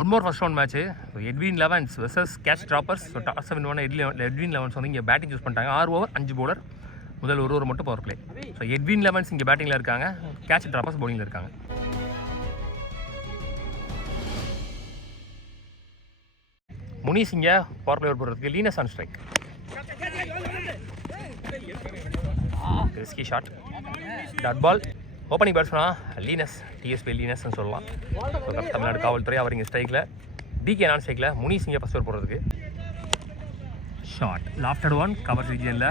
One more first round match Edwin elevens versus catch droppers. So toss 7 Edwin elevens வந்து இங்கே batting choose பண்ணிட்டாங்க. 6 over 5 bowler, முதல் ஒரு over மட்டும் power play. So Edwin elevens இங்கே பேட்டிங்கில் இருக்காங்க, கேட்ச் ட்ராப்பர்ஸ் பவுலிங்கில் இருக்காங்க. முனிஸ் இங்கே பவர் பிளே போடுறதுக்கு, Linus on strike. Risky shot, dot ball. Opening பேட்ஸ்மனா லீனஸ், டிஎஸ்பி லீனஸ்ன்னு சொல்லலாம். தமிழ்நாடு காவல்துறை அவர் இங்கே ஸ்ட்ரைக்கில், டிகே நான் ஸ்ட்ரைக்கில், முனிஸ் இங்கே ஃபர்ஸ்ட் ஓவர் போடுறதுக்கு. ஷாட் லாஃப்டட் ஒன், கவர் ரீஜியனில்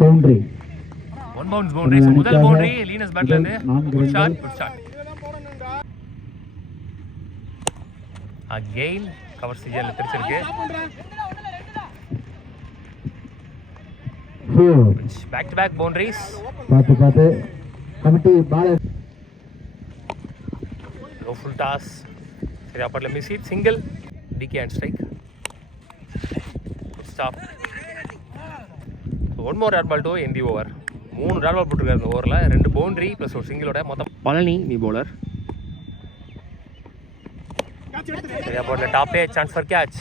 பவுண்டரி, ஒன் பவுன்ஸ் பவுண்டரி. முதல் பவுண்டரி லீனஸ் பேட்ல இருந்து. Good shot, good shot. Again cover ரீஜியனில் தெரிச்சிருக்கு. Back to back boundaries. பாத்து கமிட்டி பால். Low full toss. சரி அப்பர்ல miss hit, single, DK and strike. Stop. One more dot ball to end the over. 3 dot ball போட்டுருக்காரு இந்த ஓவரில், 2 boundary plus ஒரு சிங்கிளோட மொத்தம். பழனி நீ பவுலர். சரி அப்பர்ல டாப்பே சான்ஸ் ஃபார் கேட்ச்.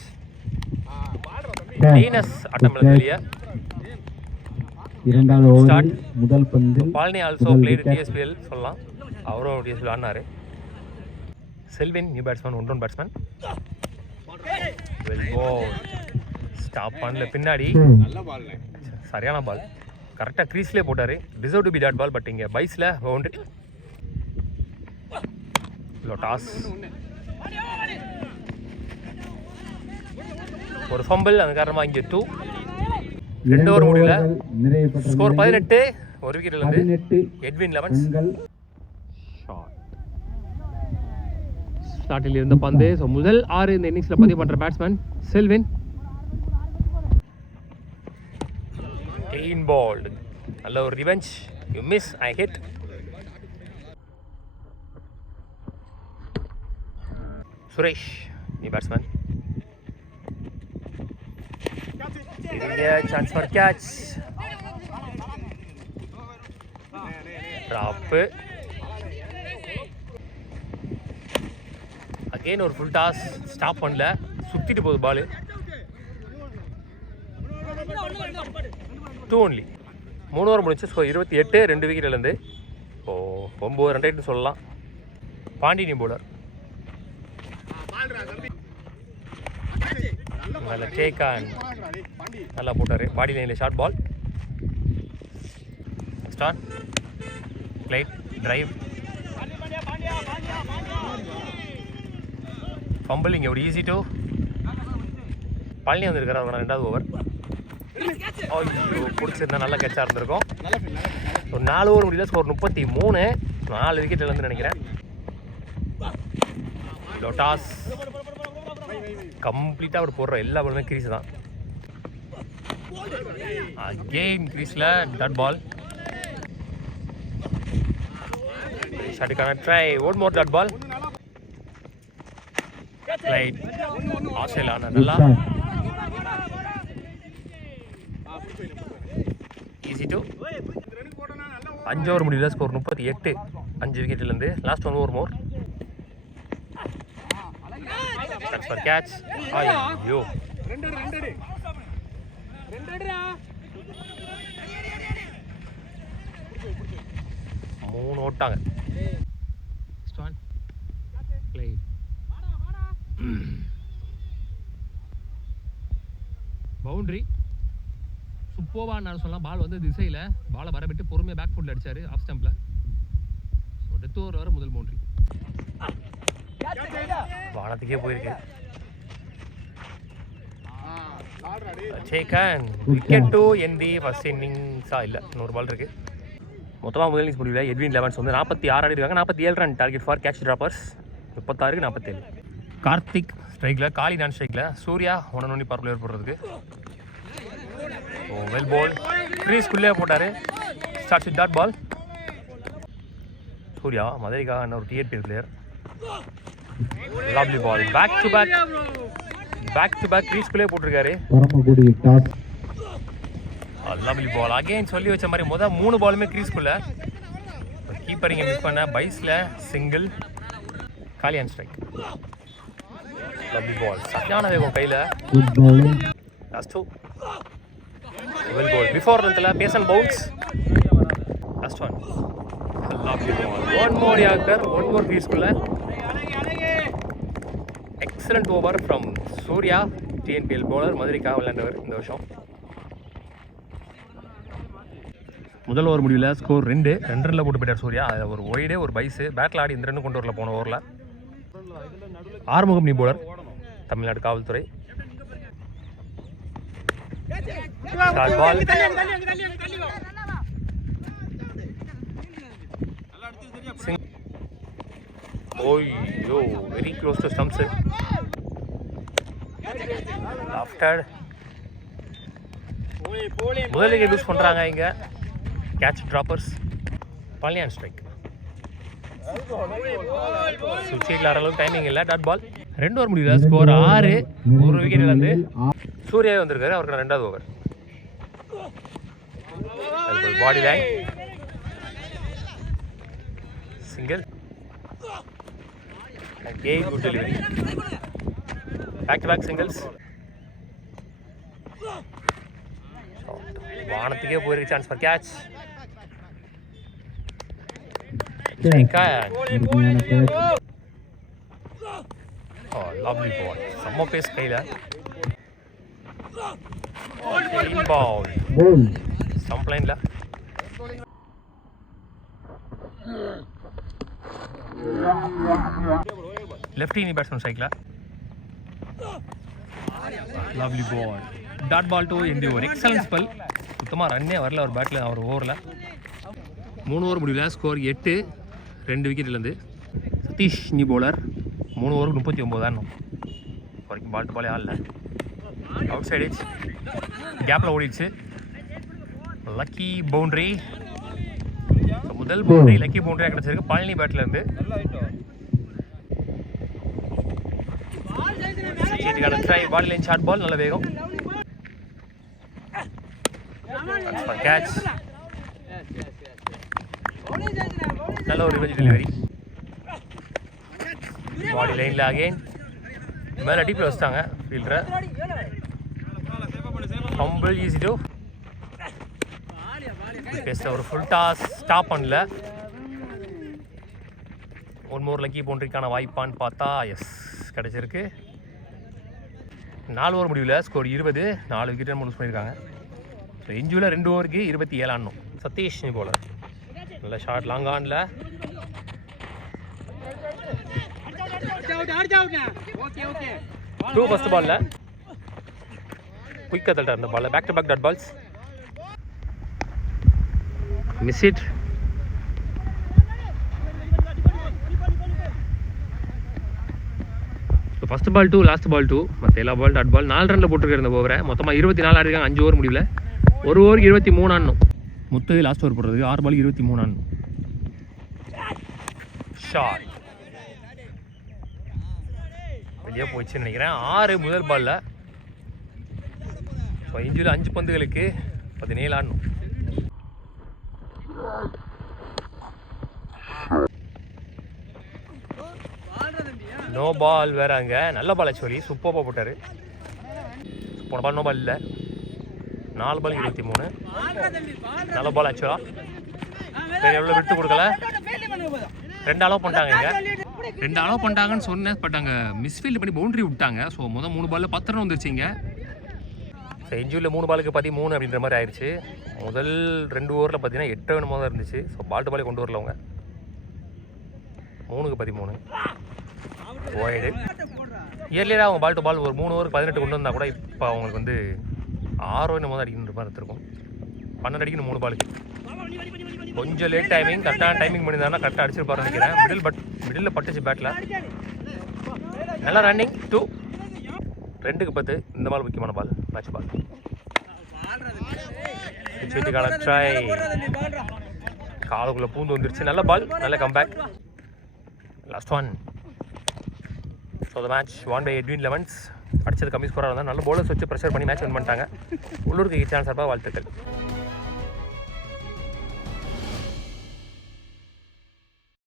லீனஸ் அட்டம்ல வெளியே. இரண்டாவது ஓவர் முதல் பந்து. பழனி ஆல்சோ பிளேட் டிஎஸ்பிஎல் சொல்லலாம், அவரும் டிஎஸ்பிஎல் ஆடினாரு. Selvin new batsman, one down batsman. Well ball, stop பண்ணல பின்னாடி. சரியான பால், கரெக்டாக க்ரீஸ்லேயே போட்டார். Deserve to be dot ball, but இங்கே பைஸில் பவுண்டரி. டாஸ், ஒரு ஃபம்பிள், அது காரணமாக இங்கே 2. 2 ஓவர் முடியல. ஸ்கோர் 18, ஒரு விக்கெட்ல இருந்து எட்வின் லெவன்ஸ். ஸ்டார்டில் இருந்த பந்து. ஸோ முதல் 6 இந்த இன்னிங்ஸில் பதிவு பண்ணுற பேட்ஸ்மேன் செல்வின். கிளீன் பால், நல்ல ஒரு revenge. You miss, I hit. Suresh new batsman. Chance for catch. Drop. Again ஒரு full toss, ஸ்டாப் பண்ணல, சுத்திட்டு போகுது பால். 2 only. 3 ஓவர் முடிச்சு. ஸோ 28, 2 விக்கெட்ல இருந்து. ஓ 9 ரன் ரேட்னு சொல்லலாம். பாண்டினி பவுலர். நல்ல டேக் ஆன், நல்லா போட்டார். Body line short ball. Start flight drive, fumble. இங்கே ஒரு ஈஸி 2. பழனி வந்திருக்காரு அவர் 2வது ஓவர். ஐயோ பிடிச்சிருந்தா நல்ல கேட்சாக இருந்திருக்கும். ஒரு 4 ஓவர் முடியல. ஸ்கோர் 33, 4 விக்கெட்ல இருந்து நினைக்கிறேன். டாஸ் கம்ப்ளீட்டாக அவர் போடுற எல்லா பாலுமே கிரீஸ் தான். அகெயின் கிரீஸில் டாட் பால். ஷாட்டுக்கான try, one more dot ball. Right Australia நல்லா ஈஸி 2. 5 ஓவர் முடியல. ஸ்கோர் 38, 5 விக்கெட்லேருந்து. Last 1 over more. For catch. ஐயோ 3 ஓட்டாங்க. Start play. பவுண்டரி சூப்பர்வா நான் சொல்லலாம். பால் வந்து திசையில் பாலை வர விட்டு பொறுமையாக பேக் ஃபுட்டில் அடிச்சார் ஆஃப் ஸ்டம்பில். ஸோ டெத் ஓவர் வர முதல் பவுண்டரி. வானத்துக்கே போயிருக்கு. சேகன் விக்கெட் 2 என்டி ஃபர்ஸ்ட் இன்னிங்ஸா இல்லை, 100 பால் இருக்குது. மொத்தமாக முதல் இன்னிங்ஸ் முடியல. எட்வின் லெவன்ஸ் வந்து 46 ஆடி இருக்காங்க. 47 run target for catch droppers. 36க்கு 47. கார்த்திக் ஸ்ட்ரைக்கில், காளி நான் ஸ்ட்ரைக்கில், சூர்யா 1 ஒன்லி பவர் பிளேயர் போடுறதுக்கு. ஓ வெல் பால், க்ரீஸ்குள்ளே போட்டார். Start with dot ball. Surya மதுரைக்காக ஒரு TNP player. Lovely ball, back to back க்ரீஸ்குள்ளே போட்டிருக்காரு. லவ்லி பால் அகைன் சொல்லி வச்ச மாதிரி முதல் 3 பாலுமே க்ரீஸ்குள்ள. கீப்பர் இங்கே மிஸ் பண்ண, பைஸில் சிங்கிள். காலியான் ஸ்ட்ரைக். Lovely ball. சரியான வேகம் கையில். Good bowling. Last 2. Well ball. Before ரன்ல pace and bounce. Last 1. Lovely ball. One more yorker. One more பீஸ்குள்ள. Excellent over from Surya. TNPL bowler. மதுரைக்காக விளையாண்டவர் இந்த வருஷம். முதல் ஓவர் முடிவில் ஸ்கோர் 2 ரனில் போட்டு போயிட்டார் சூர்யா. அதில் ஒரு ஒய்டு ஒரு பைஸு. பேட்டில் ஆடி இந்த ரன்னு கொண்டு வரல போன ஓவரில். ஆறுமுகம் நீ பவுலர், தமிழ்நாடு காவல்துறை. Short ball. ஓய்யோ, very close to stumps. Lofted. முதல் விக்கெட் லூஸ் பண்ணுறாங்க இங்கே கேட்ச் ட்ராப்பர்ஸ். பழனியான் ஸ்ட்ரைக். சுவிட்சில் ஆற அளவுக்கு டைமிங் இல்லை. Dot ball. 2 ஓவர் முடியல. ஸ்கோர் 6. ஒரு விக்கெட்டில் வந்து சூர்யாவே வந்திருக்காரு. அவருக்கு 2வது over. Body line single. Good delivery. Back to back சிங்கிள்ஸ். வானத்துக்கே போயிருக்கு. Chance for catch. Lovely ball. செம்ம பேஸ் கையில். பால் ஸ்டம்ப் லைனில். லெஃப்ட் இனி பேட்ஸ்மேன் சைக்கில். Lovely ball. Dot ball to end over. Excellent spell. சுத்தமாக ரன்னே வரல அவர் பேட்டில் அவர் ஓவரில். 3 ஓவர் முடிவில் ஸ்கோர் 8. 2 விக்கெட்லேருந்து. சதீஷ் நீ பவுலர். 3 ஓவருக்கு 39 தான் வரைக்கும். பால் டு பாலே ஆடல. அவுட் சைடு ஏஜ் கேப்பில் ஓடிடுச்சு. Lucky boundary. முதல் பவுண்ட்ரி லக்கி பவுண்ட்ரியாக கிடச்சிருக்கு பழனி பேட்டிலேருந்து. Try body line short ball. நல்ல வேகம். கேட்ச். நல்ல ஒரு ரிவெஞ்ச் டெலிவரி. பாடி லைனில் அகைன் மேலே டீப்பில் வச்சுட்டாங்க ஃபீல்டரை. Humble easy to paste. ஒரு ஃபுல் டாஸ் ஸ்டாப் பண்ணல. 1 மோர் லக்கி பவுண்டரிக்கான வாய்ப்பான்னு பார்த்தா எஸ் கிடச்சிருக்கு. 4 ஓவர் முடிவில் ஸ்கோர் 20. 4 விக்கெட் லூஸ் பண்ணியிருக்காங்க. ஸோ இஞ்சுவில் 2 ஓவருக்கு 27 ஆடணும். சதீஷ் நீ பவுலர். நல்ல ஷார்ட் லாங் ஆனில். டூ ஃபர்ஸ்ட் பாலில் குயிக்காக தள்ளிட்டார் அந்த பாலில். Back to back dot balls. Miss it. First ball 2 last ball 2 மற்ற எல்லா பால் டாட் பால். 4 ரனில் போட்டிருக்காரு இந்த ஓவரை. மொத்தமாக 24 ஆடிருக்காங்க 5 ஓவர் முடிவில். 1 ஓவருக்கு 23 ஆடணும். மொத்தம் லாஸ்ட் ஓவர் போடுறதுக்கு 6 பாலுக்கு 23 ஆடணும். ஷார்ட் வெளியே போயிடுச்சுன்னு நினைக்கிறேன். 6 முதல் பாலில். ஸோ இஞ்சில் 5 பந்துகளுக்கு 17 ஆடணும். நோ பால் வேற அங்கே. நல்ல பால் ஆக்சுவலி சூப்பராக போட்டார். போன பால் நோ பால் இல்லை. 4 பால் 23. நல்ல பால் ஆக்சுவலாக. எவ்வளோ விட்டு கொடுக்கல. 2 அலோவ் பண்ணிட்டாங்க இங்கே. 2 அலோவ் பண்ணிட்டாங்கன்னு சொன்னேன். பட் அங்கே மிஸ்ஃபீல்டு பண்ணி பவுண்டரி விட்டாங்க. ஸோ மொதல் 3 பாலில் 10 ரன் வந்துருச்சு இங்கே. ஸோ இன்ஜூரியில் 3 பாலுக்கு 13 அப்படின்ற மாதிரி ஆயிடுச்சு. முதல் 2 ஓவரில் பார்த்தீங்கன்னா 8 ரன் தான் இருந்துச்சு. ஸோ பால் டு பாலே கொண்டு வரல அவங்க. 3க்கு 13 ஒய்டு. இயர்லியராக அவங்க பால் டு பால் ஒரு 3 ஓவருக்கு 18 கொண்டு வந்தால் கூட இப்போ அவங்களுக்கு வந்து 6 என்னமோ தான் அடிக்கணுன்ற மாதிரி எடுத்துருக்கும். 12 அடிக்கணும் 3 பாலுக்கு. கொஞ்சம் லேட் டைமிங். கரெக்டான டைமிங் பண்ணியிருந்தாங்கன்னா கரெக்டாக அடிச்சிருப்பாருன்னு நினைக்கிறேன். மிடில் பட்டுச்சு பேட்டில். நல்லா ரன்னிங். 2 2க்கு 10. இந்த பால் முக்கியமான பால். மேட்ச் பால். ட்ரை காலுக்குள்ளே பூந்து வந்துருச்சு. நல்ல பால். நல்ல comeback. Last one. So the match won by Edwin elevens. அடிச்சது கம்மி ஸ்கோராக இருந்தால் நல்ல பவுலர்ஸ் வச்சு ப்ரெஷர் பண்ணி மேட்ச் வின் பண்ணிட்டாங்க. உள்ளூர் கிரிக்கெட் சேனல் சார்பாக வாழ்த்துக்கள்.